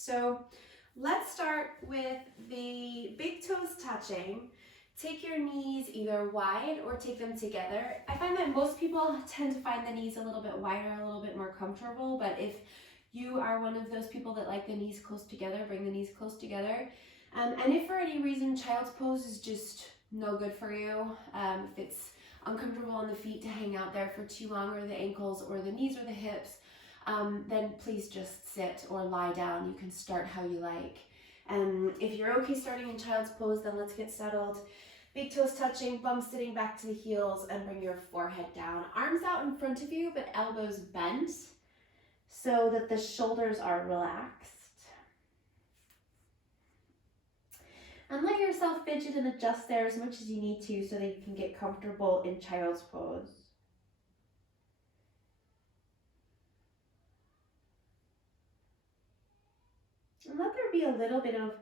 So let's start with the big toes touching. Take your knees either wide or take them together. I find that most people tend to find the knees a little bit wider, a little bit more comfortable, but if you are one of those people that like the knees close together, bring the knees close together. And if for any reason child's pose is just no good for you, if it's uncomfortable on the feet to hang out there for too long, or the ankles or the knees or the hips, then please just sit or lie down. You can start how you like. And if you're okay starting in child's pose, then let's get settled. Big toes touching, bum sitting back to the heels, and bring your forehead down. Arms out in front of you, but elbows bent so that the shoulders are relaxed. And let yourself fidget and adjust there as much as you need to so that you can get comfortable in child's pose. And let there be a little bit of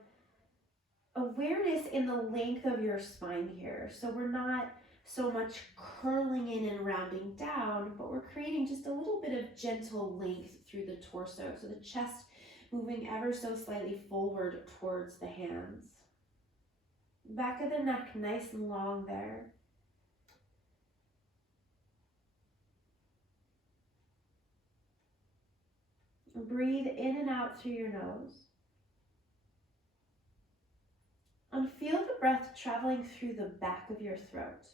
awareness in the length of your spine here. So we're not so much curling in and rounding down, but we're creating just a little bit of gentle length through the torso. So the chest moving ever so slightly forward towards the hands. Back of the neck nice and long there. Breathe in and out through your nose. And feel the breath traveling through the back of your throat.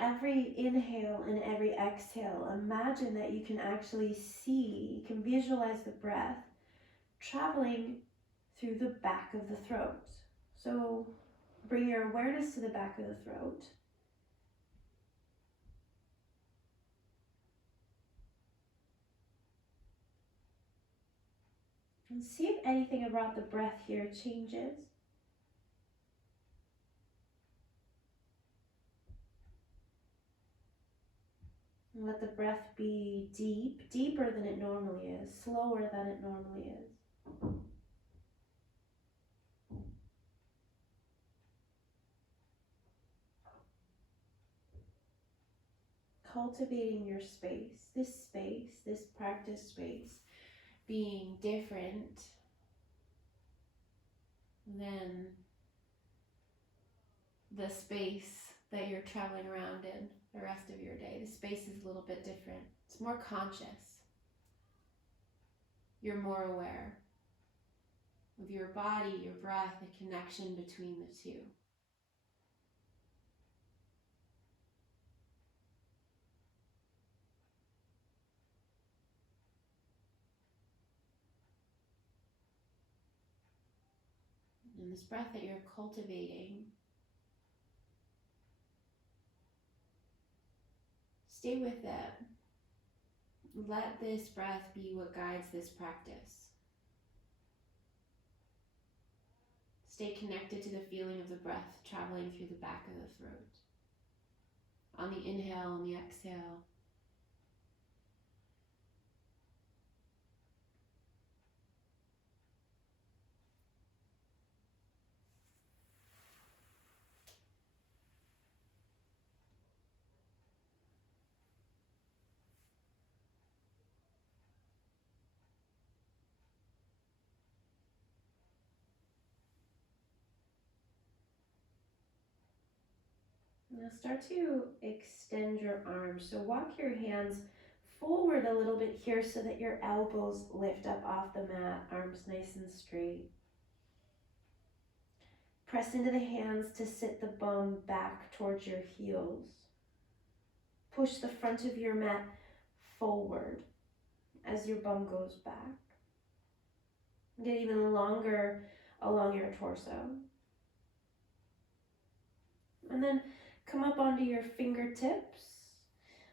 Every inhale and every exhale, imagine that you can actually see, you can visualize the breath traveling through the back of the throat. So bring your awareness to the back of the throat. And see if anything about the breath here changes. And let the breath be deep, deeper than it normally is, slower than it normally is. Cultivating your space, this practice space, being different than the space that you're traveling around in the rest of your day. The space is a little bit different. It's more conscious. You're more aware of your body, your breath, the connection between the two. And this breath that you're cultivating, stay with it. Let this breath be what guides this practice. Stay connected to the feeling of the breath traveling through the back of the throat. On the inhale and the exhale. Now start to extend your arms. So walk your hands forward a little bit here so that your elbows lift up off the mat, arms nice and straight. Press into the hands to sit the bum back towards your heels. Push the front of your mat forward as your bum goes back. Get even longer along your torso. And then come up onto your fingertips.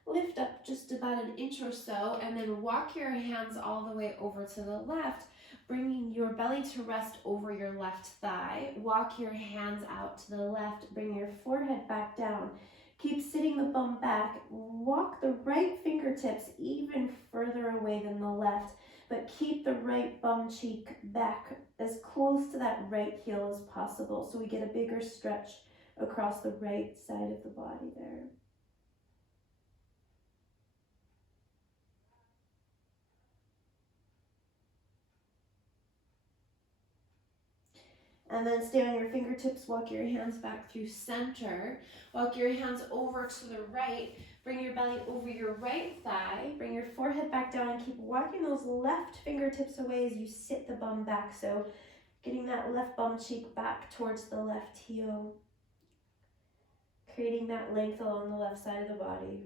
Lift up just about an inch or so, and then walk your hands all the way over to the left, bringing your belly to rest over your left thigh. Walk your hands out to the left, bring your forehead back down. Keep sitting the bum back. Walk the right fingertips even further away than the left, but keep the right bum cheek back as close to that right heel as possible so we get a bigger stretch across the right side of the body there. And then stay on your fingertips, walk your hands back through center, walk your hands over to the right, bring your belly over your right thigh, bring your forehead back down and keep walking those left fingertips away as you sit the bum back. So getting that left bum cheek back towards the left heel, creating that length along the left side of the body.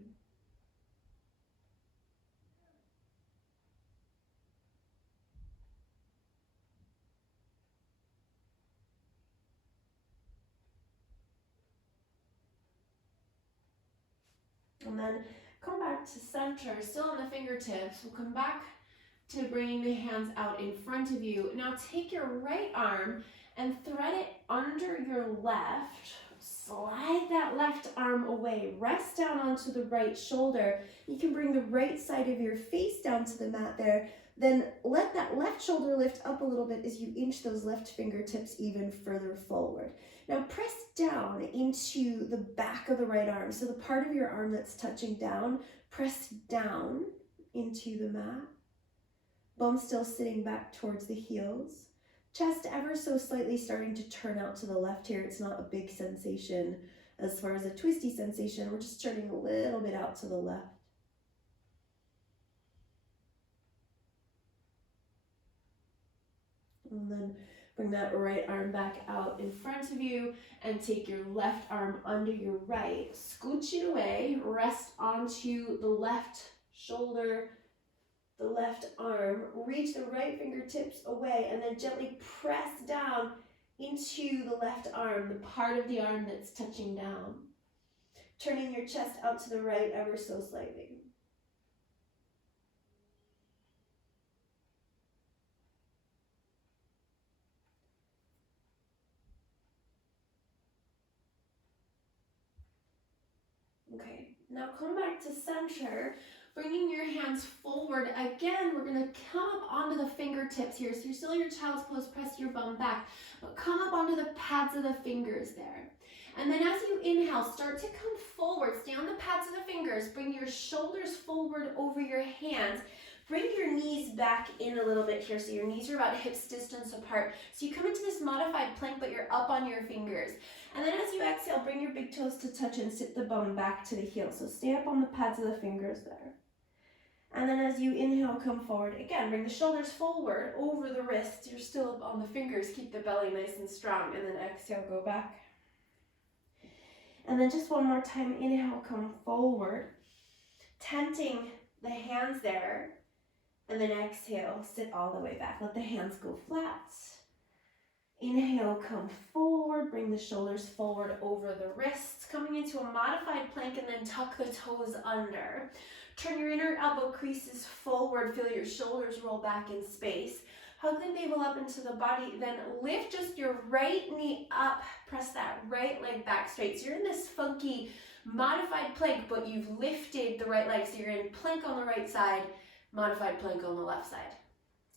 And then come back to center, still on the fingertips. We'll come back to bringing the hands out in front of you. Now take your right arm and thread it under your left. Slide that left arm away. Rest down onto the right shoulder. You can bring the right side of your face down to the mat there. Then let that left shoulder lift up a little bit as you inch those left fingertips even further forward. Now press down into the back of the right arm. So the part of your arm that's touching down, press down into the mat. Bum still sitting back towards the heels. Chest ever so slightly starting to turn out to the left here. It's not a big sensation as far as a twisty sensation. We're just turning a little bit out to the left. And then bring that right arm back out in front of you and take your left arm under your right. Scooch it away, rest onto the left shoulder, the left arm, reach the right fingertips away and then gently press down into the left arm, the part of the arm that's touching down. Turning your chest out to the right ever so slightly. Okay, now come back to center, bringing your hands forward. Again, we're gonna come up onto the fingertips here. So you're still in your child's pose, press your bum back, but come up onto the pads of the fingers there. And then as you inhale, start to come forward. Stay on the pads of the fingers. Bring your shoulders forward over your hands. Bring your knees back in a little bit here. So your knees are about hips distance apart. So you come into this modified plank, but you're up on your fingers. And then as you exhale, bring your big toes to touch and sit the bum back to the heel. So stay up on the pads of the fingers there. And then as you inhale, come forward. Again, bring the shoulders forward over the wrists. You're still up on the fingers. Keep the belly nice and strong. And then exhale, go back. And then just one more time, inhale, come forward. Tenting the hands there. And then exhale, sit all the way back. Let the hands go flat. Inhale, come forward. Bring the shoulders forward over the wrists. Coming into a modified plank and then tuck the toes under. Turn your inner elbow creases forward. Feel your shoulders roll back in space. Hug the navel up into the body. Then lift just your right knee up. Press that right leg back straight. So you're in this funky modified plank, but you've lifted the right leg. So you're in plank on the right side, modified plank on the left side.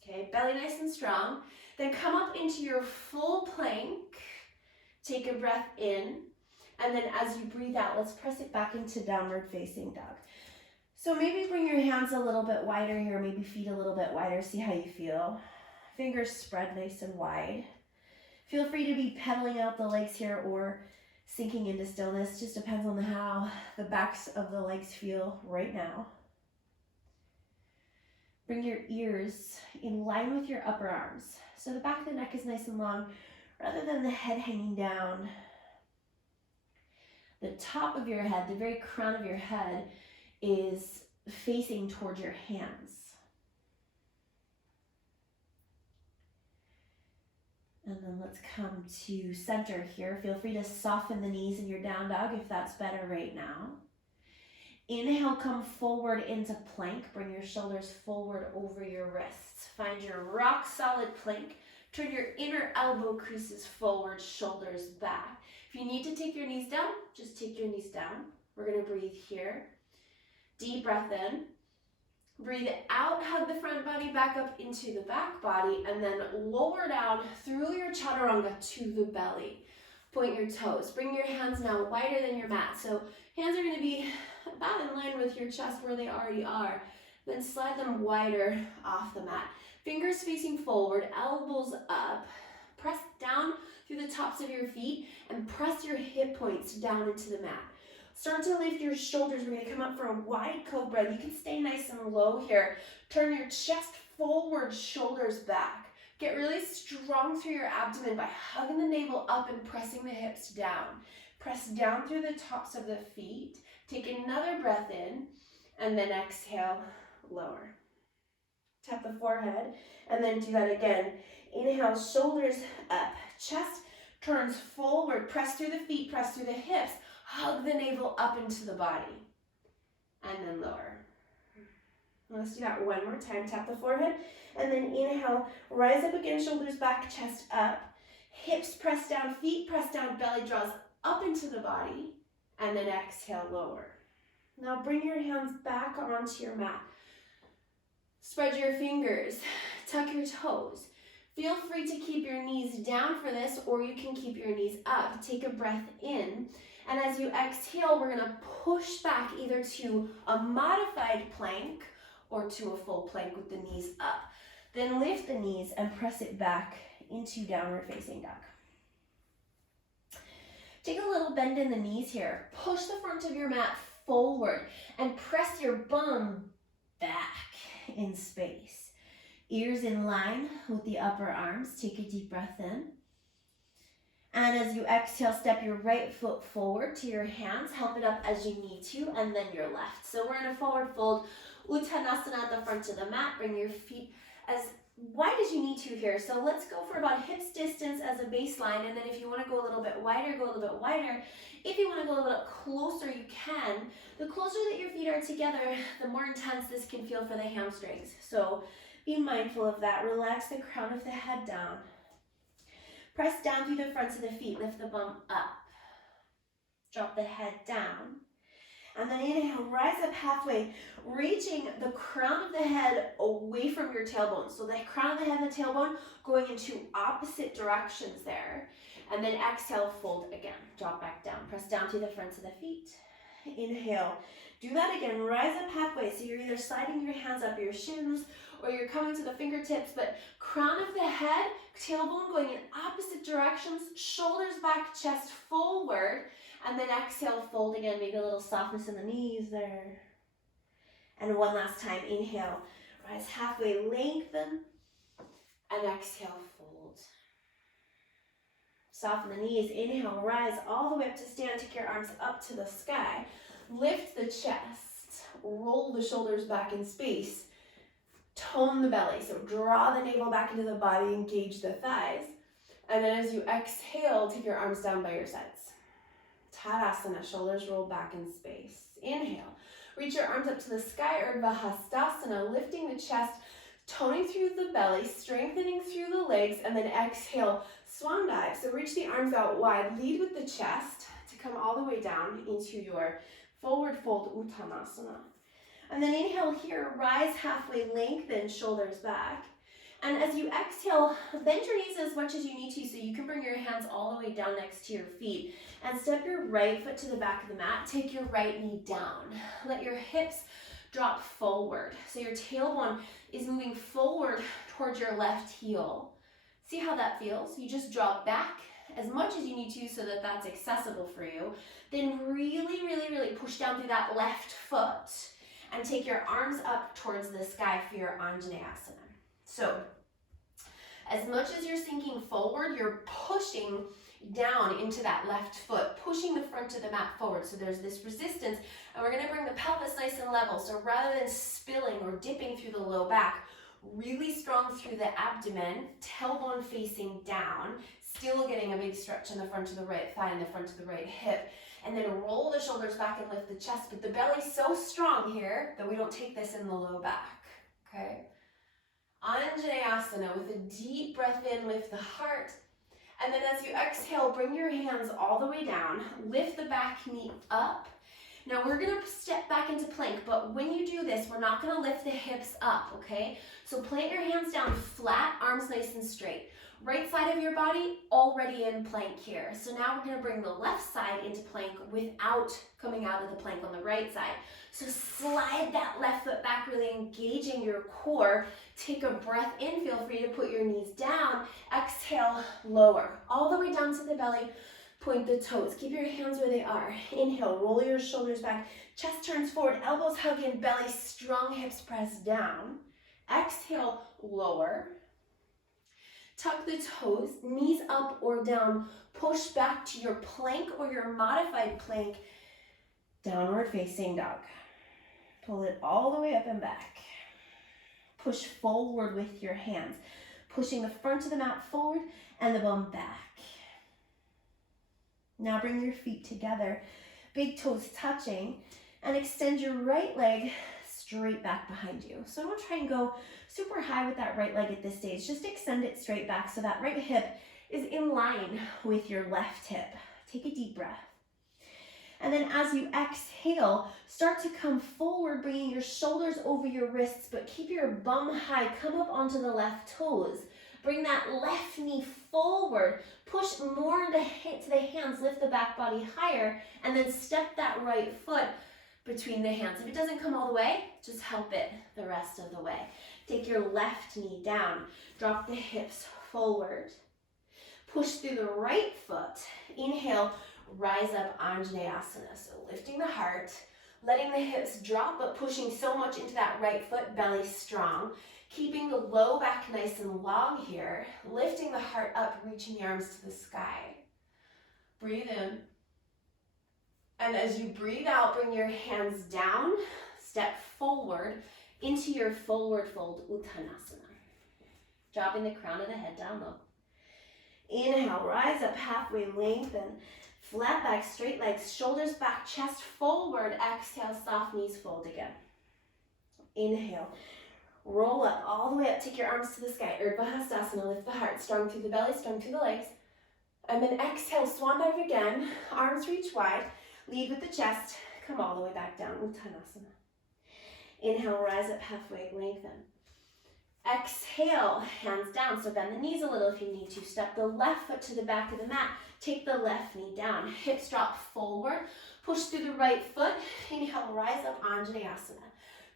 Okay, belly nice and strong. Then come up into your full plank. Take a breath in. And then as you breathe out, let's press it back into downward facing dog. So maybe bring your hands a little bit wider here, maybe feet a little bit wider. See how you feel. Fingers spread nice and wide. Feel free to be pedaling out the legs here or sinking into stillness. Just depends on how the backs of the legs feel right now. Bring your ears in line with your upper arms. So the back of the neck is nice and long rather than the head hanging down. The top of your head, the very crown of your head, is facing towards your hands. And then let's come to center here. Feel free to soften the knees in your down dog if that's better right now. Inhale, come forward into plank. Bring your shoulders forward over your wrists. Find your rock solid plank. Turn your inner elbow creases forward, shoulders back. If you need to take your knees down, just take your knees down. We're gonna breathe here. Deep breath in. Breathe out, hug the front body back up into the back body, and then lower down through your chaturanga to the belly. Point your toes. Bring your hands now wider than your mat. So hands are going to be about in line with your chest where they already are. Then slide them wider off the mat. Fingers facing forward, elbows up. Press down through the tops of your feet and press your hip points down into the mat. Start to lift your shoulders. We're going to come up for a wide cobra. You can stay nice and low here. Turn your chest forward, shoulders back. Get really strong through your abdomen by hugging the navel up and pressing the hips down. Press down through the tops of the feet. Take another breath in, and then exhale, lower. Tap the forehead, and then do that again. Inhale, shoulders up. Chest turns forward. Press through the feet, press through the hips. Hug the navel up into the body. And then lower. Let's do that one more time. Tap the forehead, and then inhale. Rise up again, shoulders back, chest up. Hips press down, feet press down, belly draws up into the body. And then exhale, lower. Now bring your hands back onto your mat. Spread your fingers, tuck your toes. Feel free to keep your knees down for this, or you can keep your knees up. Take a breath in, and as you exhale, we're gonna push back either to a modified plank or to a full plank with the knees up. Then lift the knees and press it back into downward facing dog. Take a little bend in the knees here. Push the front of your mat forward and press your bum back in space. Ears in line with the upper arms. Take a deep breath in. And as you exhale, step your right foot forward to your hands. Help it up as you need to, and then your left. So we're in a forward fold, Uttanasana at the front of the mat. Bring your feet as wide as you need to here. So let's go for about hips distance as a baseline, and then if you want to go a little bit wider, go a little bit wider. If you want to go a little bit closer, you can. The closer that your feet are together, the more intense this can feel for the hamstrings. So be mindful of that. Relax the crown of the head down. Press down through the fronts of the feet. Lift the bum up. Drop the head down. And then inhale, rise up halfway, reaching the crown of the head away from your tailbone. So the crown of the head and the tailbone going into opposite directions there. And then exhale, fold again. Drop back down. Press down through the fronts of the feet. Inhale. Do that again. Rise up halfway. So you're either sliding your hands up your shins or you're coming to the fingertips, but crown of the head, tailbone going in opposite directions, shoulders back, chest forward, and then exhale, fold again. Maybe a little softness in the knees there. And one last time, inhale, rise halfway, lengthen, and exhale, fold. Soften the knees, inhale, rise all the way up to stand, take your arms up to the sky. Lift the chest, roll the shoulders back in space. Tone the belly, so draw the navel back into the body, engage the thighs. And then as you exhale, take your arms down by your sides. Tadasana, shoulders roll back in space. Inhale, reach your arms up to the sky, Urdhva Hastasana, lifting the chest, toning through the belly, strengthening through the legs, and then exhale, swan dive. So reach the arms out wide, lead with the chest to come all the way down into your forward fold Uttanasana. And then inhale here, rise halfway, lengthen, shoulders back. And as you exhale, bend your knees as much as you need to so you can bring your hands all the way down next to your feet. And step your right foot to the back of the mat. Take your right knee down. Let your hips drop forward. So your tailbone is moving forward towards your left heel. See how that feels? You just drop back as much as you need to so that that's accessible for you. Then really, really, really push down through that left foot. And take your arms up towards the sky for your Anjaneyasana. So, as much as you're sinking forward, you're pushing down into that left foot, pushing the front of the mat forward. So there's this resistance, and we're gonna bring the pelvis nice and level. So rather than spilling or dipping through the low back, really strong through the abdomen, tailbone facing down, still getting a big stretch in the front of the right thigh and the front of the right hip. And then roll the shoulders back and lift the chest. But the belly's so strong here that we don't take this in the low back, okay? Anjaneyasana with a deep breath in, lift the heart. And then as you exhale, bring your hands all the way down. Lift the back knee up. Now we're gonna step back into plank, but when you do this, we're not gonna lift the hips up, okay? So plant your hands down flat, arms nice and straight. Right side of your body already in plank here. So now we're gonna bring the left side into plank without coming out of the plank on the right side. So slide that left foot back, really engaging your core. Take a breath in, feel free to put your knees down. Exhale, lower, all the way down to the belly. Point the toes, keep your hands where they are. Inhale, roll your shoulders back, chest turns forward, elbows hug in, belly strong, hips press down. Exhale, lower. Tuck the toes, knees up or down. Push back to your plank or your modified plank. Downward facing dog. Pull it all the way up and back. Push forward with your hands, pushing the front of the mat forward and the bum back. Now bring your feet together, big toes touching, and extend your right leg straight back behind you. So don't try and go super high with that right leg at this stage. Just extend it straight back so that right hip is in line with your left hip. Take a deep breath. And then as you exhale, start to come forward, bringing your shoulders over your wrists, but keep your bum high. Come up onto the left toes. Bring that left knee forward. Push more to the hands, lift the back body higher, and then step that right foot between the hands. If it doesn't come all the way, just help it the rest of the way. Take your left knee down. Drop the hips forward. Push through the right foot. Inhale, rise up, Anjaneyasana. So lifting the heart, letting the hips drop, but pushing so much into that right foot, belly strong. Keeping the low back nice and long here. Lifting the heart up, reaching the arms to the sky. Breathe in. And as you breathe out, bring your hands down, step forward into your forward fold, Uttanasana. Dropping the crown of the head down low. Inhale, rise up, halfway lengthen. Flat back, straight legs, shoulders back, chest forward. Exhale, soft knees fold again. Inhale, roll up, all the way up, take your arms to the sky. Urdhva Hastasana, lift the heart, strong through the belly, strong through the legs. And then exhale, swan dive again, arms reach wide, lead with the chest, come all the way back down, Uttanasana. Inhale, rise up, halfway, lengthen. Exhale, hands down, so bend the knees a little if you need to. Step the left foot to the back of the mat. Take the left knee down. Hips drop forward. Push through the right foot. Inhale, rise up, Anjaneyasana.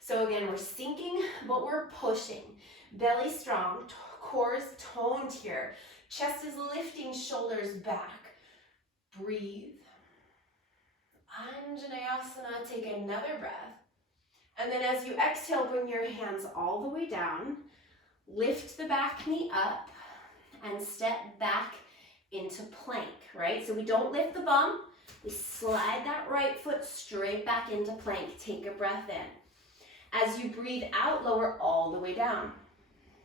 So again, we're sinking, but we're pushing. Belly strong, core is toned here. Chest is lifting, shoulders back. Breathe. Anjaneyasana, take another breath. And then as you exhale, bring your hands all the way down. Lift the back knee up and step back into plank, right? So we don't lift the bum. We slide that right foot straight back into plank. Take a breath in. As you breathe out, lower all the way down.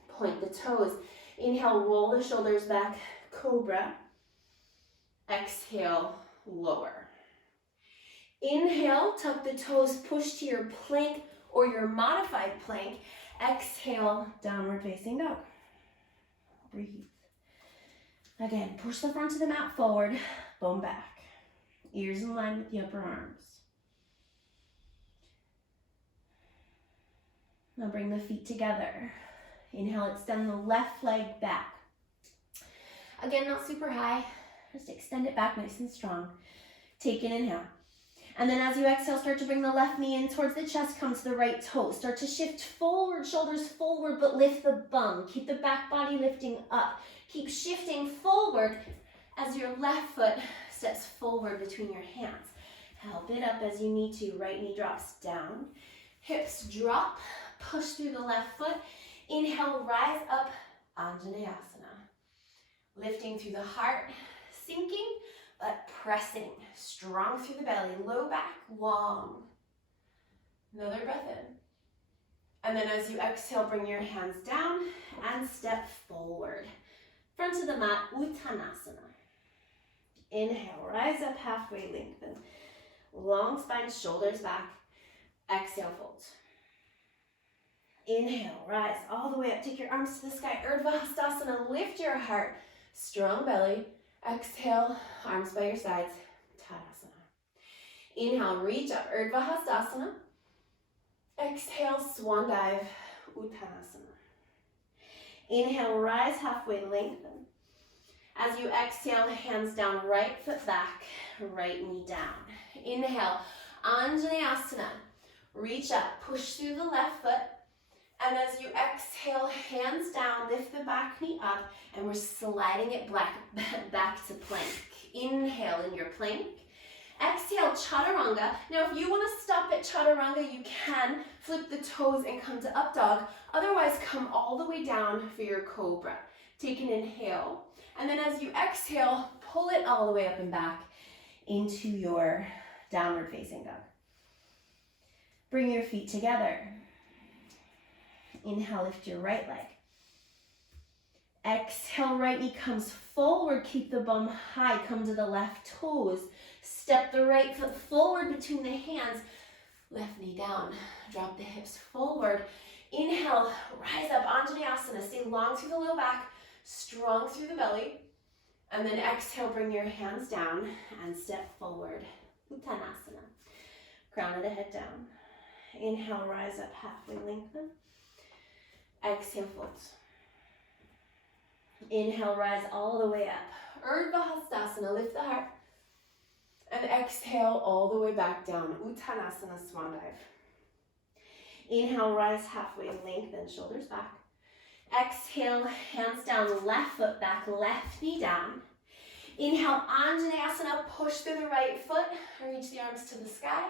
Point the toes. Inhale, roll the shoulders back, cobra. Exhale, lower. Inhale, tuck the toes, push to your plank or your modified plank. Exhale, downward facing dog. Breathe. Again, push the front of the mat forward, bone back. Ears in line with the upper arms. Now bring the feet together. Inhale, extend the left leg back. Again, not super high. Just extend it back nice and strong. Take an inhale. And then as you exhale, start to bring the left knee in towards the chest, come to the right toe. Start to shift forward, shoulders forward, but lift the bum. Keep the back body lifting up. Keep shifting forward as your left foot steps forward between your hands. Help it up as you need to. Right knee drops down. Hips drop. Push through the left foot. Inhale, rise up, Anjaneyasana. Lifting through the heart, sinking, but pressing. Strong through the belly, low back, long. Another breath in. And then as you exhale, bring your hands down and step forward. Front of the mat, Uttanasana. Inhale, rise up, halfway lengthen. Long spine, shoulders back. Exhale, fold. Inhale, rise all the way up. Take your arms to the sky. Urdhva Hastasana, lift your heart. Strong belly. Exhale, arms by your sides. Tadasana. Inhale, reach up, Urdhva Hastasana. Exhale, Swan Dive, Uttanasana. Inhale, rise halfway, lengthen. As you exhale, hands down, right foot back, right knee down. Inhale, Anjaneyasana. Reach up, push through the left foot. And as you exhale, hands down, lift the back knee up, and we're sliding it back to plank. Inhale in your plank. Exhale, Chaturanga. Now, if you want to stop at Chaturanga, you can flip the toes and come to Up Dog. Otherwise, come all the way down for your Cobra. Take an inhale. And then as you exhale, pull it all the way up and back into your Downward Facing Dog. Bring your feet together. Inhale, lift your right leg. Exhale, right knee comes forward. Keep the bum high. Come to the left toes. Step the right foot forward between the hands. Left knee down. Drop the hips forward. Inhale, rise up, Anjaneyasana. Stay long through the low back, strong through the belly. And then exhale, bring your hands down and step forward. Uttanasana. Crown of the head down. Inhale, rise up, halfway lengthen. Exhale, fold. Inhale, rise all the way up. Urdhva Hastasana, lift the heart. And exhale all the way back down. Uttanasana, Swan Dive. Inhale, rise halfway, lengthen, shoulders back. Exhale, hands down, left foot back, left knee down. Inhale, Anjaneyasana, push through the right foot, reach the arms to the sky.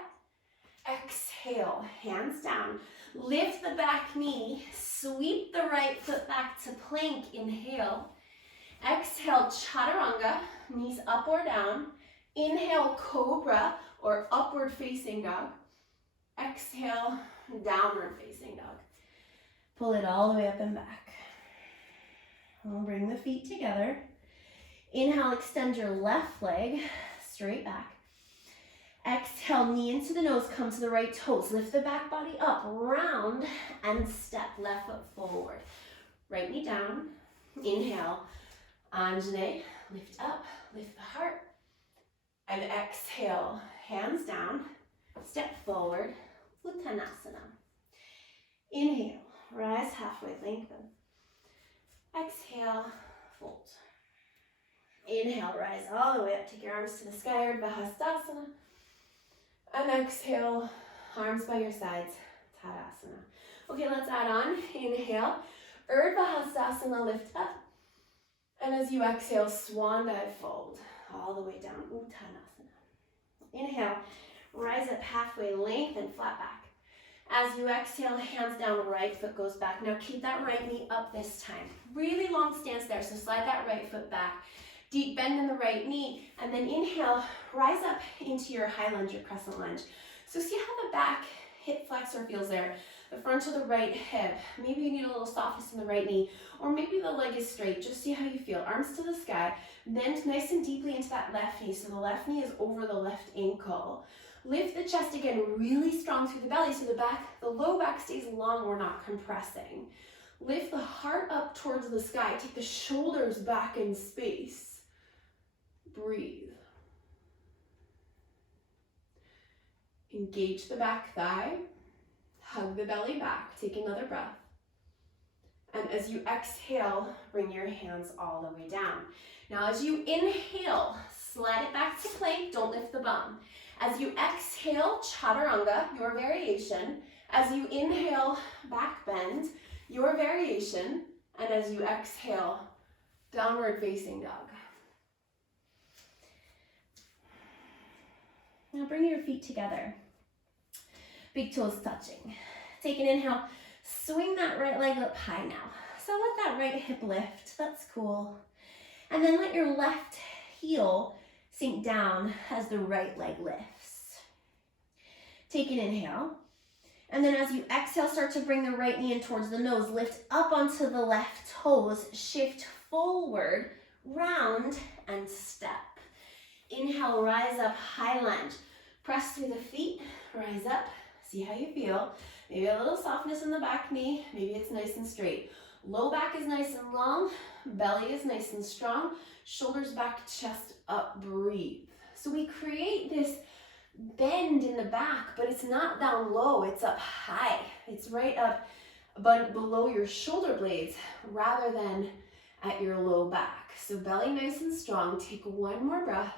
Exhale, hands down, lift the back knee, sweep the right foot back to plank, inhale. Exhale, Chaturanga, knees up or down. Inhale, Cobra or Upward Facing Dog. Exhale, Downward Facing Dog. Pull it all the way up and back. We'll bring the feet together. Inhale, extend your left leg straight back. Exhale, knee into the nose, come to the right toes. Lift the back body up, round, and step left foot forward. Right knee down. Inhale, Anjane, lift up, lift the heart. And exhale, hands down, step forward, Uttanasana. Inhale, rise halfway, lengthen. Exhale, fold. Inhale, rise all the way up, take your arms to the sky, Urdhva Hastasana. And exhale, arms by your sides, Tadasana. Okay, let's add on. Inhale, Urdhva Hastasana, lift up. And as you exhale, Swan Dive, fold all the way down, Uttanasana. Inhale, rise up halfway, lengthen, flat back. As you exhale, hands down, right foot goes back. Now keep that right knee up this time. Really long stance there, so slide that right foot back. Deep bend in the right knee, and then inhale, rise up into your high lunge or crescent lunge. So see how the back hip flexor feels there, the front of the right hip. Maybe you need a little softness in the right knee, or maybe the leg is straight. Just see how you feel. Arms to the sky, bend nice and deeply into that left knee, so the left knee is over the left ankle. Lift the chest again, really strong through the belly, so the low back stays long, we're not compressing. Lift the heart up towards the sky, take the shoulders back in space. Breathe. Engage the back thigh, hug the belly back, take another breath. And as you exhale, bring your hands all the way down. Now as you inhale, slide it back to plank, don't lift the bum. As you exhale, Chaturanga, your variation. As you inhale, back bend, your variation. And as you exhale, Downward Facing Dog. Now bring your feet together. Big toes touching. Take an inhale, swing that right leg up high now. So let that right hip lift, that's cool. And then let your left heel sink down as the right leg lifts. Take an inhale. And then as you exhale, start to bring the right knee in towards the nose. Lift up onto the left toes. Shift forward, round, and step. Inhale, rise up, high lunge. Press through the feet, rise up. See how you feel. Maybe a little softness in the back knee. Maybe it's nice and straight. Low back is nice and long. Belly is nice and strong. Shoulders back, chest up, breathe. So we create this bend in the back, but it's not down low, it's up high. It's right up but below your shoulder blades rather than at your low back. So belly nice and strong. Take one more breath.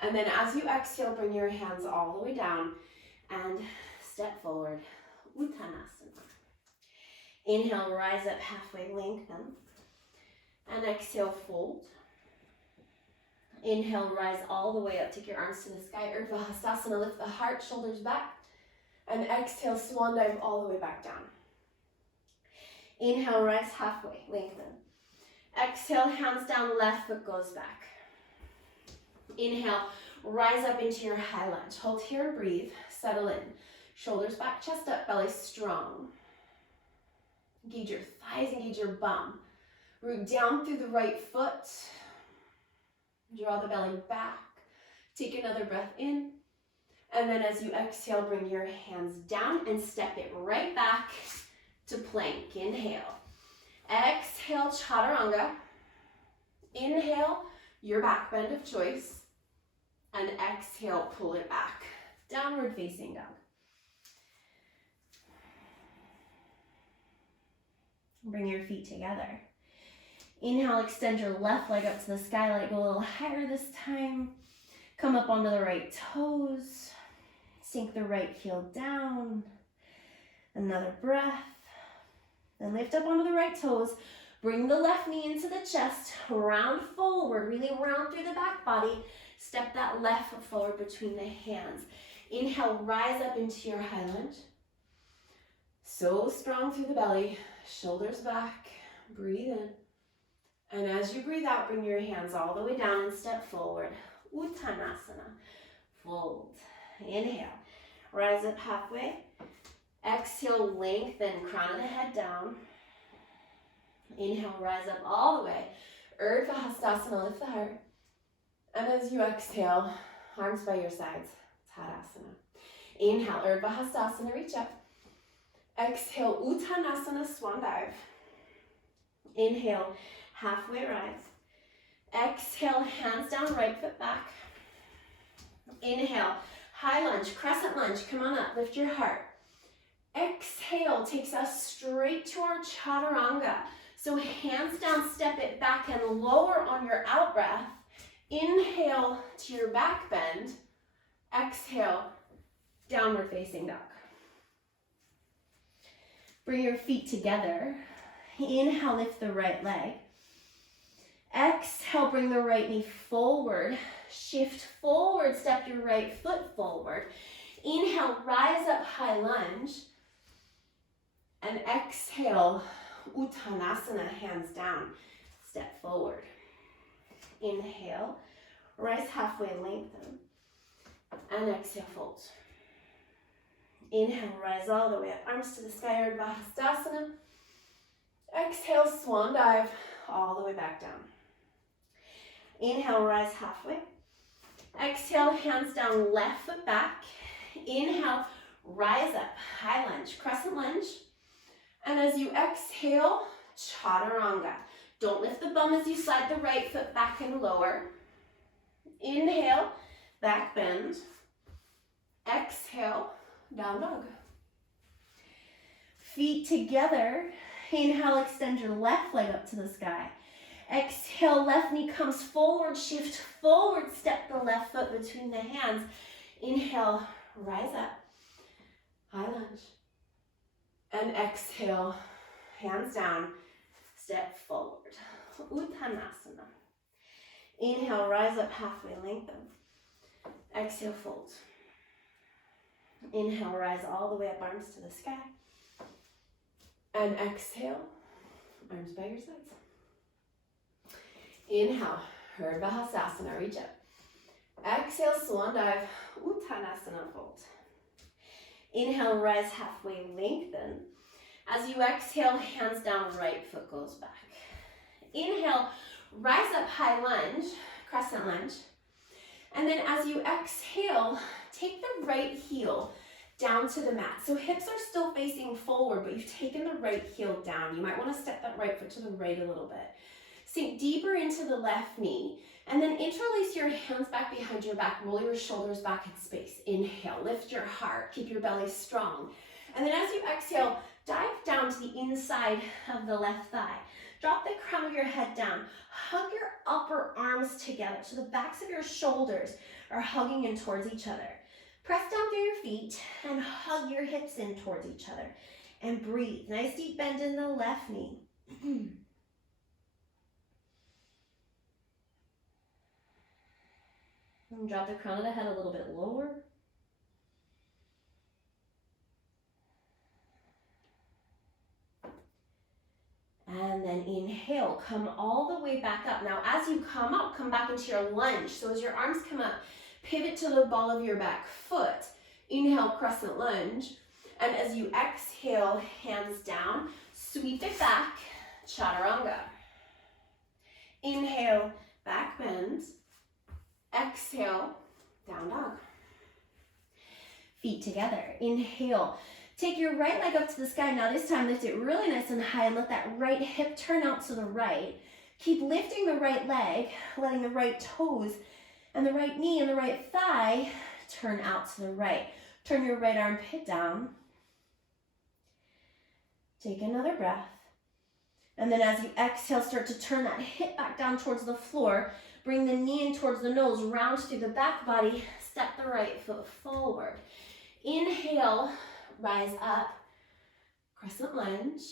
And then as you exhale, bring your hands all the way down and step forward. Uttanasana. Inhale, rise up halfway, lengthen. And exhale, fold. Inhale, rise all the way up. Take your arms to the sky. Urdhva Hastasana. Lift the heart, shoulders back. And exhale, swan dive all the way back down. Inhale, rise halfway, lengthen. Exhale, hands down, left foot goes back. Inhale, rise up into your high lunge. Hold here and breathe. Settle in. Shoulders back, chest up, belly strong. Engage your thighs, engage your bum. Root down through the right foot. Draw the belly back. Take another breath in. And then as you exhale, bring your hands down and step it right back to plank. Inhale. Exhale, chaturanga. Inhale, your back bend of choice. And exhale, pull it back. Downward facing dog. Bring your feet together. Inhale, extend your left leg up to the sky. Let it go a little higher this time. Come up onto the right toes. Sink the right heel down. Another breath. Then lift up onto the right toes. Bring the left knee into the chest. Round forward. Really round through the back body. Step that left foot forward between the hands. Inhale, rise up into your high lunge. So strong through the belly. Shoulders back. Breathe in. And as you breathe out, bring your hands all the way down and step forward. Uttanasana. Fold. Inhale. Rise up halfway. Exhale, lengthen, crown of the head down. Inhale, rise up all the way. Urdhva Hastasana, lift the heart. And as you exhale, arms by your sides, Tadasana. Inhale, Urdhva Hastasana, reach up. Exhale, Uttanasana, swan dive. Inhale, halfway rise. Exhale, hands down, right foot back. Inhale, high lunge, crescent lunge, come on up, lift your heart. Exhale takes us straight to our chaturanga. So hands down, step it back and lower on your out breath. Inhale to your back bend. Exhale, downward facing dog. Bring your feet together. Inhale, lift the right leg. Exhale, bring the right knee forward. Shift forward, step your right foot forward. Inhale, rise up, high lunge. And exhale, Uttanasana, hands down, step forward. Inhale, rise halfway, lengthen. And exhale, fold. Inhale, rise all the way up, arms to the sky, Urdhva Hastasana. Exhale, swan dive, all the way back down. Inhale, rise halfway. Exhale, hands down, left foot back. Inhale, rise up, high lunge, crescent lunge. And as you exhale, chaturanga. Don't lift the bum as you slide the right foot back and lower. Inhale, back bend. Exhale, down dog. Feet together. Inhale, extend your left leg up to the sky. Exhale, left knee comes forward, shift forward, step the left foot between the hands. Inhale, rise up, high lunge. And exhale, hands down, step forward. Uttanasana. Inhale, rise up halfway, lengthen. Exhale, fold. Inhale, rise all the way up, arms to the sky. And exhale, arms by your sides. Inhale, Urdhva Hastasana, reach up. Exhale, swan dive, Uttanasana, fold. Inhale, rise halfway, lengthen. As you exhale, hands down, right foot goes back. Inhale, rise up, high lunge, crescent lunge. And then as you exhale, take the right heel down to the mat. So hips are still facing forward, but you've taken the right heel down. You might want to step that right foot to the right a little bit. Sink deeper into the left knee And then interlace your hands back behind your back, roll your shoulders back in space. Inhale, lift your heart, keep your belly strong. And then as you exhale, dive down to the inside of the left thigh. Drop the crown of your head down. Hug your upper arms together so the backs of your shoulders are hugging in towards each other. Press down through your feet and hug your hips in towards each other. And breathe. Nice deep bend in the left knee. And drop the crown of the head a little bit lower. And then inhale, come all the way back up. Now as you come up, come back into your lunge. So as your arms come up, pivot to the ball of your back foot. Inhale, crescent lunge. And as you exhale, hands down, sweep it back, chaturanga. Inhale, back bend. Exhale, down dog. Feet together. Inhale. Take your right leg up to the sky. Now this time lift it really nice and high and let that right hip turn out to the right. Keep lifting the right leg, letting the right toes and the right knee and the right thigh turn out to the right. Turn your right armpit down. Take another breath. And then as you exhale, start to turn that hip back down towards the floor. Bring the knee in towards the nose, round through the back body, step the right foot forward. Inhale, rise up, crescent lunge.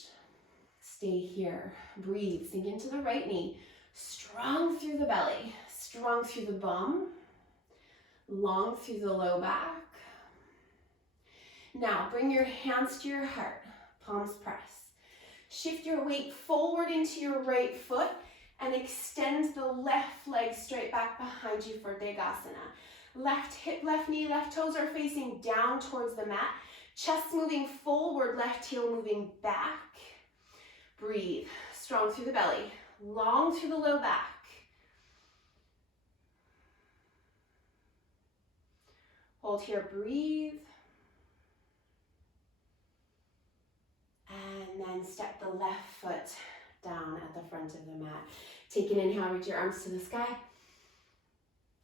Stay here, breathe, sink into the right knee. Strong through the belly, strong through the bum, long through the low back. Now bring your hands to your heart, palms press. Shift your weight forward into your right foot and extend the left leg straight back behind you for Degasana. Left hip, left knee, left toes are facing down towards the mat. Chest moving forward, left heel moving back. Breathe, strong through the belly, long through the low back. Hold here, breathe. And then step the left foot down at the front of the mat. Take an inhale, reach your arms to the sky.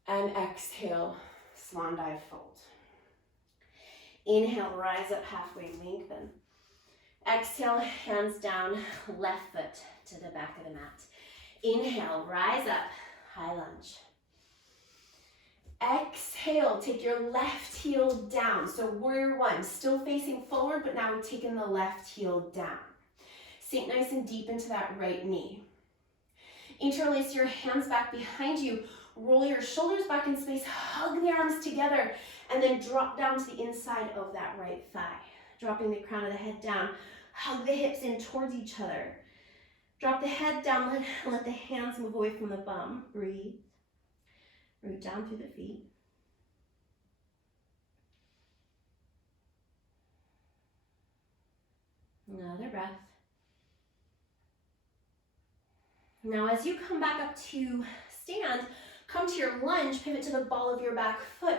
And exhale, swan dive fold. Inhale, rise up halfway, lengthen. Exhale, hands down, left foot to the back of the mat. Inhale, rise up, high lunge. Exhale, take your left heel down. So warrior one, still facing forward, but now we've taken the left heel down. Sink nice and deep into that right knee. Interlace your hands back behind you. Roll your shoulders back in space. Hug the arms together. And then drop down to the inside of that right thigh. Dropping the crown of the head down. Hug the hips in towards each other. Drop the head down. Let the hands move away from the bum. Breathe. Root down through the feet. Another breath. Now as you come back up to stand, come to your lunge, pivot to the ball of your back foot,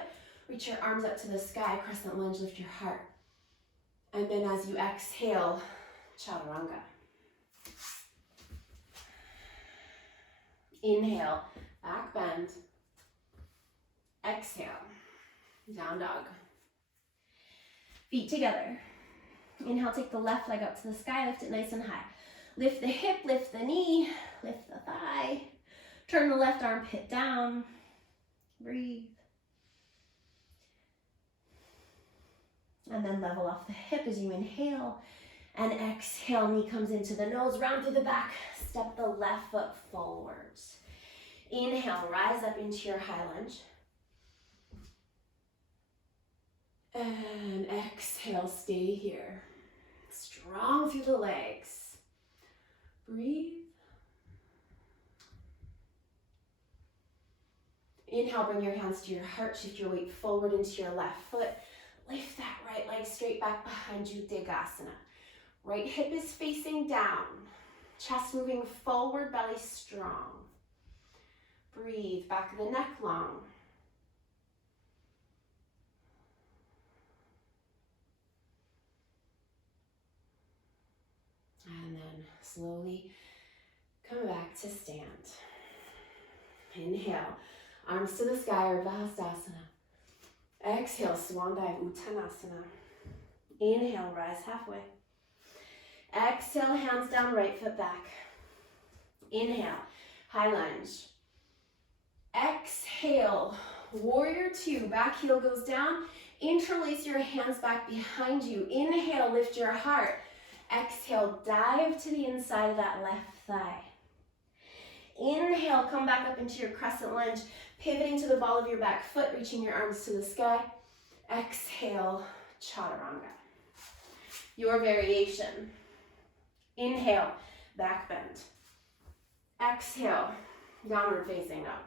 reach your arms up to the sky, crescent lunge, lift your heart. And then as you exhale, chaturanga. Inhale, back bend. Exhale, down dog. Feet together. Inhale, take the left leg up to the sky, lift it nice and high. Lift the hip, lift the knee, lift the thigh. Turn the left armpit down. Breathe. And then level off the hip as you inhale. And exhale, knee comes into the nose, round through the back. Step the left foot forwards. Inhale, rise up into your high lunge. And exhale, stay here. Strong through the legs. Breathe. Inhale, bring your hands to your heart. Shift your weight forward into your left foot. Lift that right leg straight back behind you, Degasana. Right hip is facing down. Chest moving forward, belly strong. Breathe, back of the neck long. And then slowly come back to stand. Inhale, arms to the sky, Urdhva Hastasana. Exhale, Swan Dive, Uttanasana. Inhale, rise halfway. Exhale, hands down, right foot back. Inhale, high lunge. Exhale, warrior two, back heel goes down. Interlace your hands back behind you. Inhale, lift your heart. Exhale, dive to the inside of that left thigh. Inhale, come back up into your crescent lunge, pivoting to the ball of your back foot, reaching your arms to the sky. Exhale, chaturanga. Your variation. Inhale, back bend. Exhale, downward facing dog.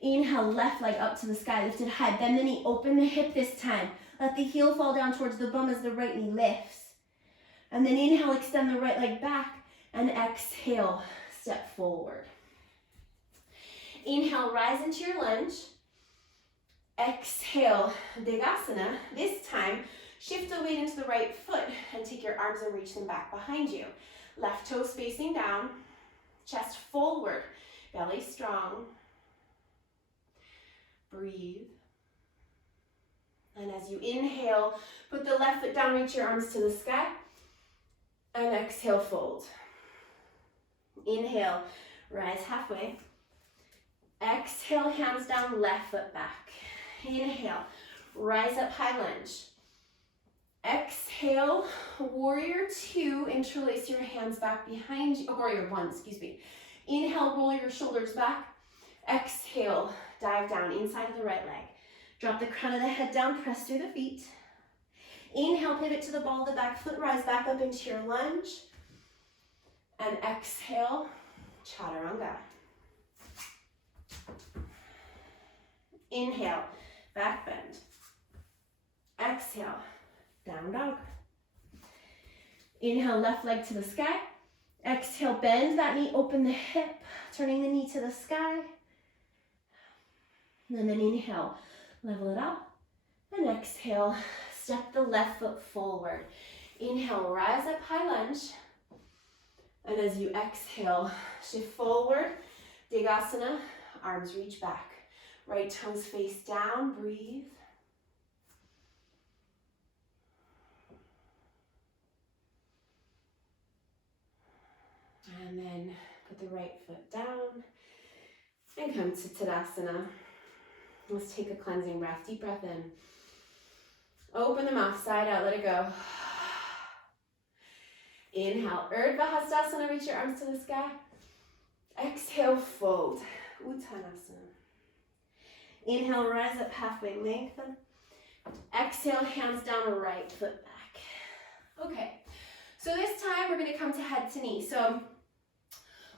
Inhale, left leg up to the sky, lifted high. Bend the knee, open the hip this time. Let the heel fall down towards the bum as the right knee lifts. And then inhale, extend the right leg back. And exhale, step forward. Inhale, rise into your lunge. Exhale, Degasana. This time, shift the weight into the right foot and take your arms and reach them back behind you. Left toes facing down, chest forward, belly strong. Breathe. And as you inhale, put the left foot down, reach your arms to the sky. And exhale, fold. Inhale, rise halfway. Exhale, hands down, left foot back. Inhale, rise up, high lunge. Exhale, warrior two, interlace your hands back behind you. Oh, warrior one, excuse me. Inhale, roll your shoulders back. Exhale, dive down inside of the right leg. Drop the crown of the head down, press through the feet. Inhale, pivot to the ball of the back foot, rise back up into your lunge. And exhale, chaturanga. Inhale, back bend. Exhale, down dog. Inhale, left leg to the sky. Exhale, bend that knee, open the hip, turning the knee to the sky. And then inhale, level it up. And exhale, step the left foot forward. Inhale, rise up, high lunge. And as you exhale, shift forward, Degasana, arms reach back. Right toes face down, breathe. And then put the right foot down and come to Tadasana. Let's take a cleansing breath. Deep breath in. Open the mouth, side out, let it go. Inhale, Urdhva Hastasana, reach your arms to the sky. Exhale, fold, Uttanasana. Inhale, rise up halfway, lengthen. Exhale, hands down, right foot back. Okay, so this time we're gonna come to head to knee. So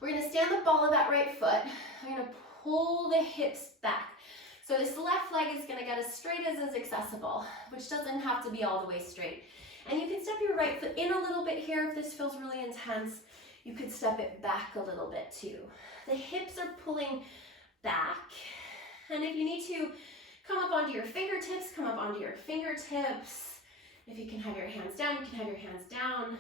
we're gonna stand the ball of that right foot. I'm gonna pull the hips back. So this left leg is gonna get as straight as is accessible, which doesn't have to be all the way straight. And you can step your right foot in a little bit here if this feels really intense. You could step it back a little bit too. The hips are pulling back. And if you need to, come up onto your fingertips, come up onto your fingertips. If you can have your hands down, you can have your hands down.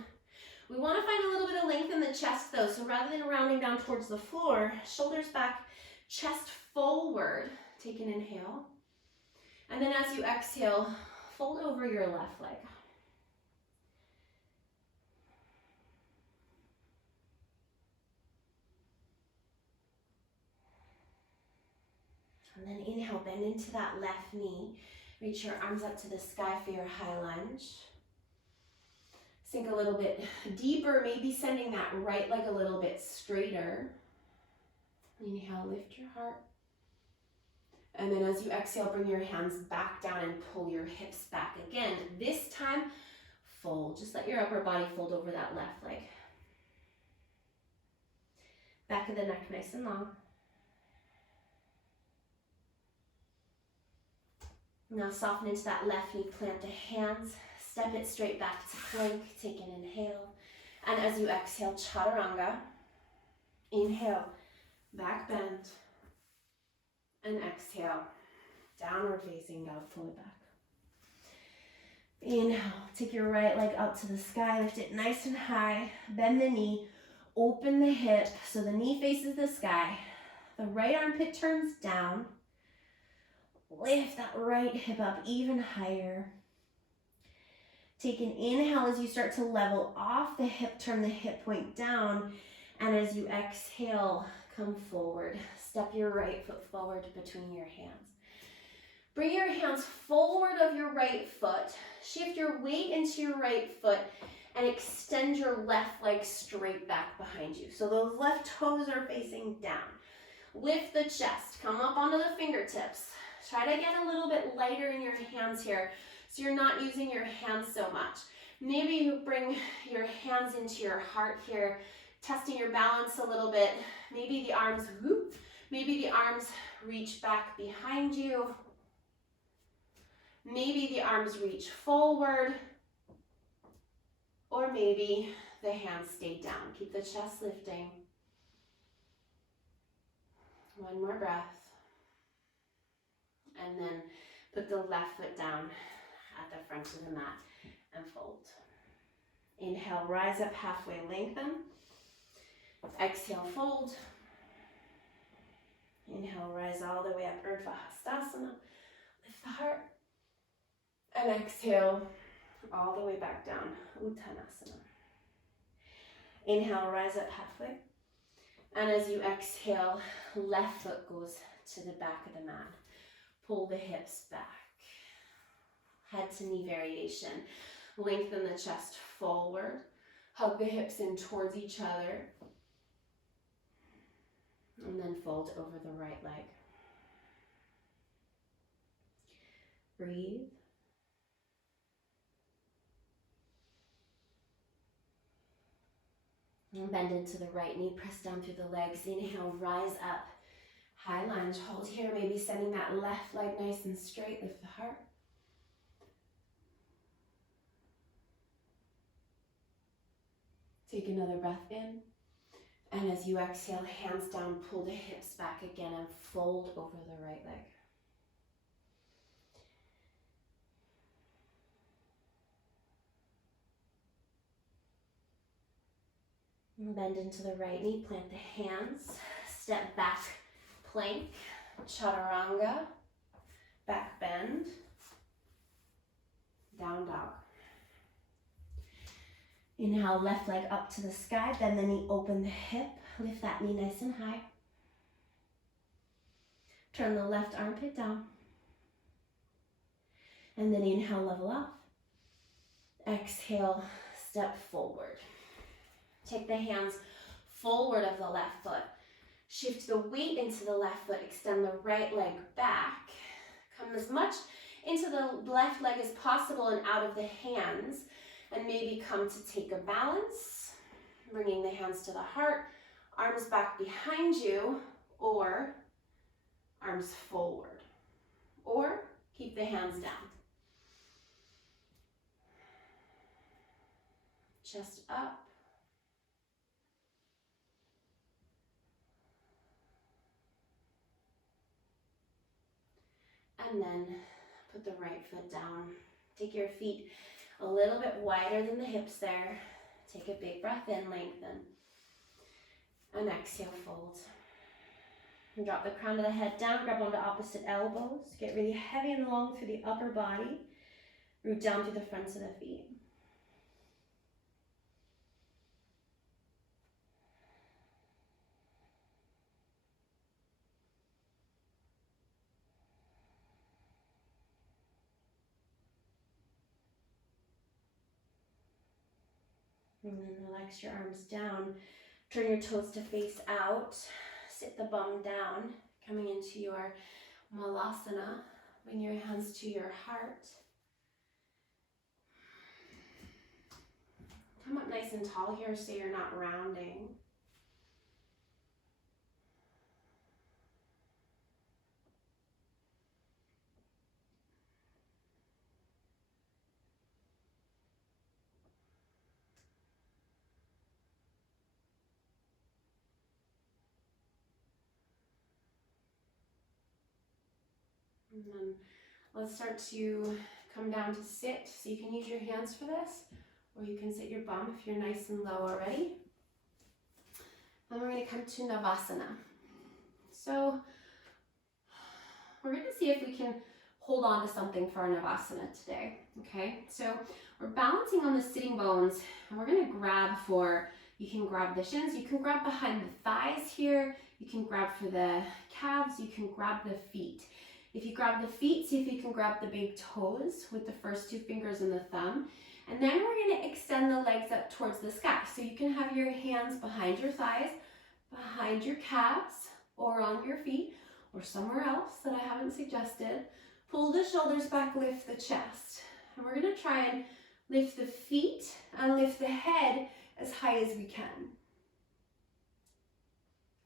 We want to find a little bit of length in the chest though. So rather than rounding down towards the floor, shoulders back, chest forward. Take an inhale. And then as you exhale, fold over your left leg. And then inhale, bend into that left knee. Reach your arms up to the sky for your high lunge. Sink a little bit deeper, maybe sending that right leg a little bit straighter. Inhale, lift your heart. And then as you exhale, bring your hands back down and pull your hips back again. This time, fold. Just let your upper body fold over that left leg. Back of the neck nice and long. Now soften into that left knee, plant the hands, step it straight back to plank, take an inhale. And as you exhale, chaturanga. Inhale, back bend. And exhale, downward facing dog, pull it back. Inhale, take your right leg up to the sky, lift it nice and high, bend the knee, open the hip so the knee faces the sky. The right armpit turns down. Lift that right hip up even higher. Take an inhale as you start to level off the hip, turn the hip point down. And as you exhale, come forward. Step your right foot forward between your hands. Bring your hands forward of your right foot. Shift your weight into your right foot and extend your left leg straight back behind you. So those left toes are facing down. Lift the chest, come up onto the fingertips. Try to get a little bit lighter in your hands here so you're not using your hands so much. Maybe you bring your hands into your heart here, testing your balance a little bit. Maybe the arms, reach back behind you. Maybe the arms reach forward, or maybe the hands stay down. Keep the chest lifting. One more breath. And then put the left foot down at the front of the mat and fold. Inhale, rise up halfway, lengthen. Exhale, fold. Inhale, rise all the way up, Urdhva Hastasana. Lift the heart. And exhale, all the way back down, Uttanasana. Inhale, rise up halfway. And as you exhale, left foot goes to the back of the mat. Pull the hips back. Head to knee variation. Lengthen the chest forward. Hug the hips in towards each other. And then fold over the right leg. Breathe. And bend into the right knee, press down through the legs. Inhale, rise up. High lunge, hold here, maybe sending that left leg nice and straight. Lift the heart. Take another breath in. And as you exhale, hands down, pull the hips back again and fold over the right leg. Bend into the right knee, plant the hands, step back, plank, chaturanga, back bend, down dog. Inhale, left leg up to the sky, bend the knee, open the hip, lift that knee nice and high. Turn the left armpit down. And then inhale, level off. Exhale, step forward. Take the hands forward of the left foot. Shift the weight into the left foot. Extend the right leg back. Come as much into the left leg as possible and out of the hands. And maybe come to take a balance. Bringing the hands to the heart. Arms back behind you. Or arms forward. Or keep the hands down. Chest up. And then put the right foot down. Take your feet a little bit wider than the hips there. Take a big breath in, lengthen. And exhale, fold. And drop the crown of the head down, grab onto opposite elbows. Get really heavy and long through the upper body. Root down through the fronts of the feet. And then relax your arms down. Turn your toes to face out. Sit the bum down, coming into your Malasana. Bring your hands to your heart. Come up nice and tall here so you're not rounding. And then let's start to come down to sit. So you can use your hands for this, or you can sit your bum if you're nice and low already. And we're going to come to Navasana. So we're going to see if we can hold on to something for our Navasana today, okay? So we're balancing on the sitting bones, and we're going to grab for, you can grab the shins, you can grab behind the thighs here, you can grab for the calves, you can grab the feet. If you grab the feet, see if you can grab the big toes with the first 2 fingers and the thumb. And then we're going to extend the legs up towards the sky. So you can have your hands behind your thighs, behind your calves, or on your feet, or somewhere else that I haven't suggested. Pull the shoulders back, lift the chest. And we're going to try and lift the feet and lift the head as high as we can.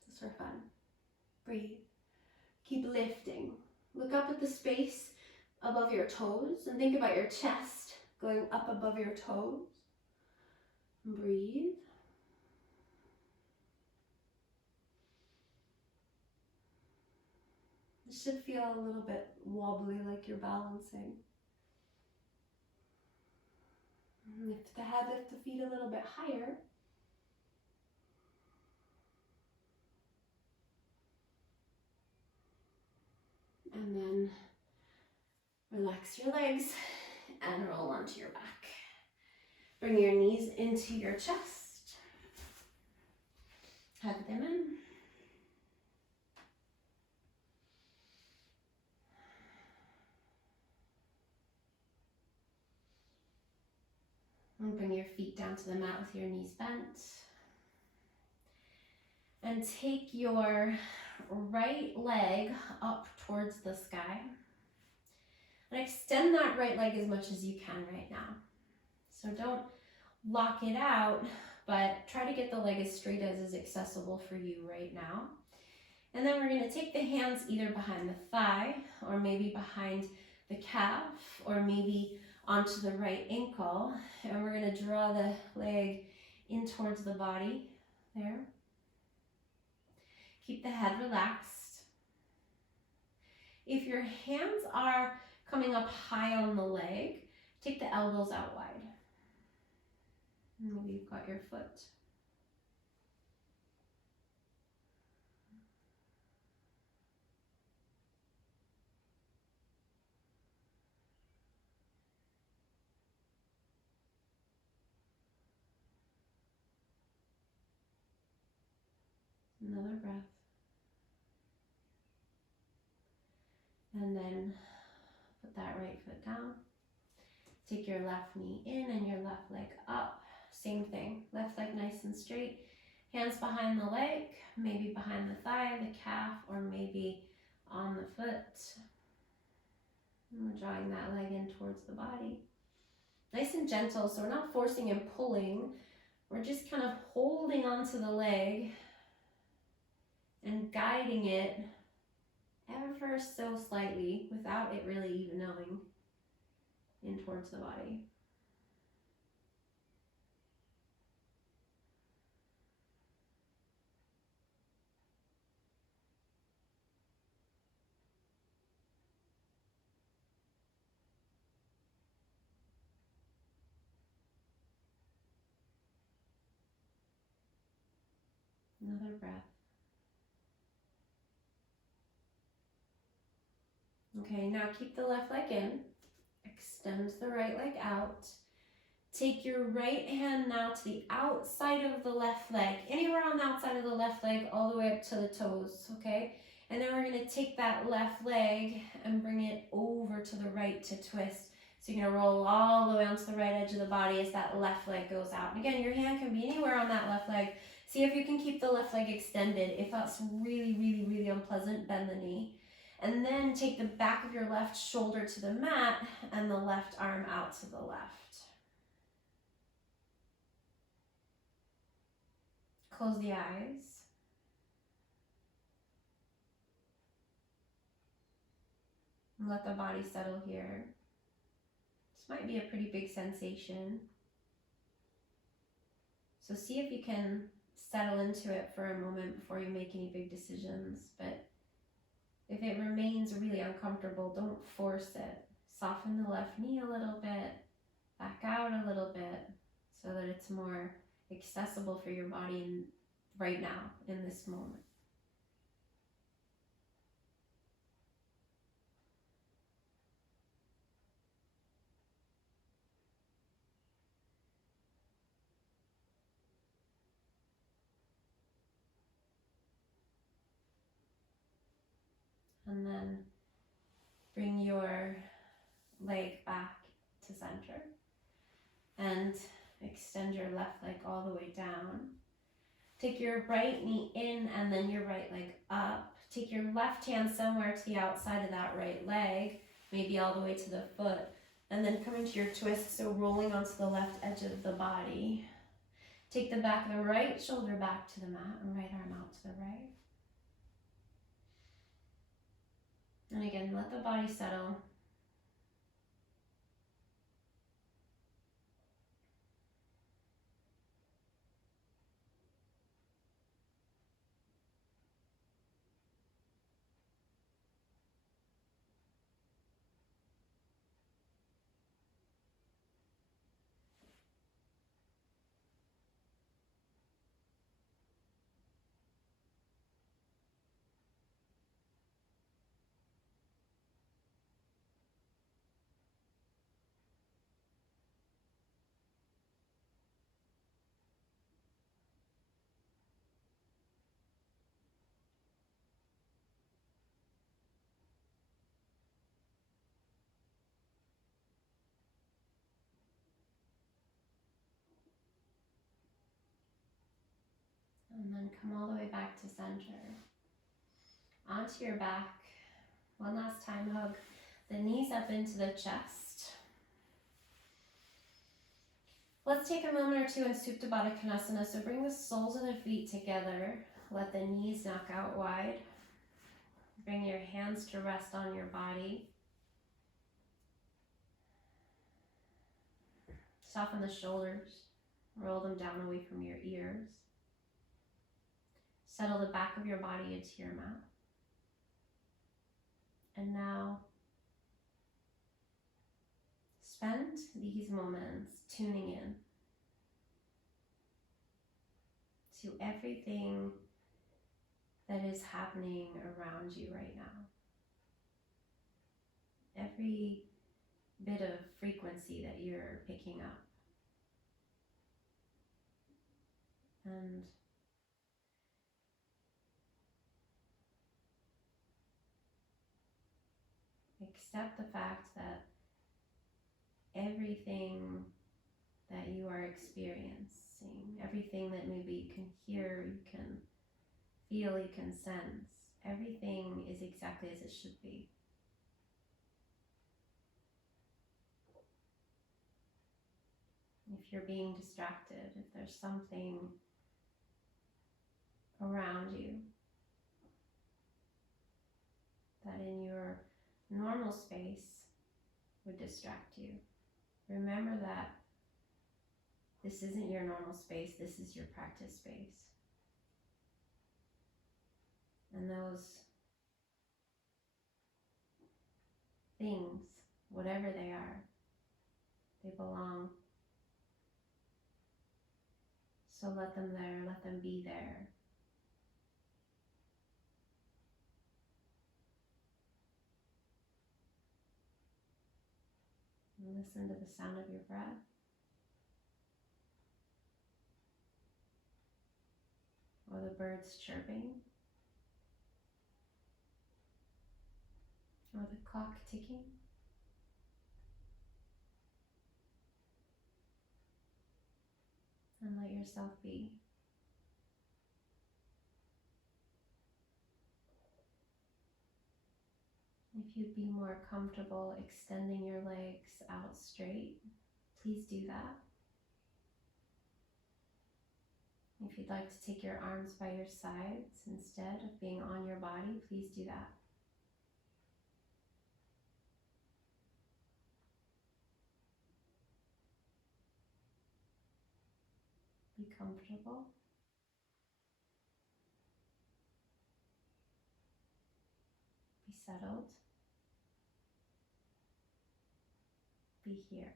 Just for fun. Breathe. Keep lifting. Look up at the space above your toes and think about your chest going up above your toes. Breathe. It should feel a little bit wobbly, like you're balancing. Lift the head, lift the feet a little bit higher. And then relax your legs and roll onto your back. Bring your knees into your chest. Hug them in. And bring your feet down to the mat with your knees bent. And take your right leg up towards the sky. And extend that right leg as much as you can right now. So don't lock it out, but try to get the leg as straight as is accessible for you right now. And then we're going to take the hands either behind the thigh, or maybe behind the calf, or maybe onto the right ankle. And we're going to draw the leg in towards the body there. Keep the head relaxed. If your hands are coming up high on the leg, take the elbows out wide. Maybe you've got your foot. Another breath. And then put that right foot down. Take your left knee in and your left leg up. Same thing. Left leg nice and straight. Hands behind the leg, maybe behind the thigh, the calf, or maybe on the foot. And we're drawing that leg in towards the body. Nice and gentle, so we're not forcing and pulling. We're just kind of holding onto the leg and guiding it ever so slightly without it really even knowing in towards the body. Another breath. Okay, now keep the left leg in. Extend the right leg out. Take your right hand now to the outside of the left leg, anywhere on the outside of the left leg, all the way up to the toes, okay? And then we're going to take that left leg and bring it over to the right to twist. So you're going to roll all the way onto the right edge of the body as that left leg goes out. And again, your hand can be anywhere on that left leg. See if you can keep the left leg extended. If that's really, really, really unpleasant, bend the knee. And then take the back of your left shoulder to the mat and the left arm out to the left. Close the eyes. And let the body settle here. This might be a pretty big sensation. So see if you can settle into it for a moment before you make any big decisions. But if it remains really uncomfortable, don't force it. Soften the left knee a little bit, back out a little bit, so that it's more accessible for your body right now, in this moment. And then bring your leg back to center and extend your left leg all the way down. Take your right knee in and then your right leg up. Take your left hand somewhere to the outside of that right leg, maybe all the way to the foot. And then come into your twist, so rolling onto the left edge of the body. Take the back of the right shoulder back to the mat and right arm out to the right. And again, let the body settle. And then come all the way back to center. Onto your back. One last time, hug the knees up into the chest. Let's take a moment or two in Supta Baddha Konasana. So bring the soles of the feet together. Let the knees knock out wide. Bring your hands to rest on your body. Soften the shoulders. Roll them down away from your ears. Settle the back of your body into your mat. And now, spend these moments tuning in to everything that is happening around you right now. Every bit of frequency that you're picking up. And accept the fact that everything that you are experiencing, everything that maybe you can hear, you can feel, you can sense, everything is exactly as it should be. If you're being distracted, if there's something around you that in your normal space would distract you, remember that this isn't your normal space, this is your practice space. And those things, whatever they are, they belong. So let them there, let them be there. And listen to the sound of your breath. Or the birds chirping. Or the clock ticking. And let yourself be. If you'd be more comfortable extending your legs out straight, please do that. If you'd like to take your arms by your sides instead of being on your body, please do that. Be comfortable. Be settled. Be here.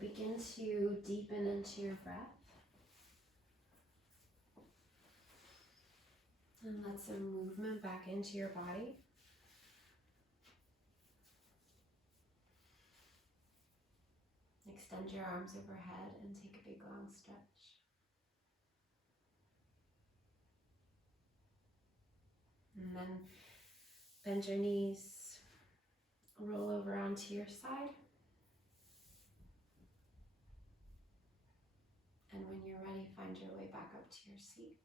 begin to deepen into your breath. And let some movement back into your body. Extend your arms overhead and take a big long stretch. And then bend your knees, roll over onto your side. And when you're ready, find your way back up to your seat.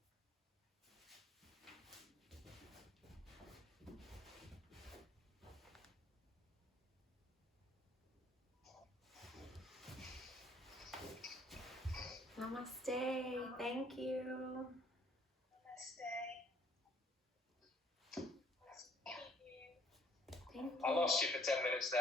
Namaste. Thank you. Namaste. Thank you. I lost you for 10 minutes now.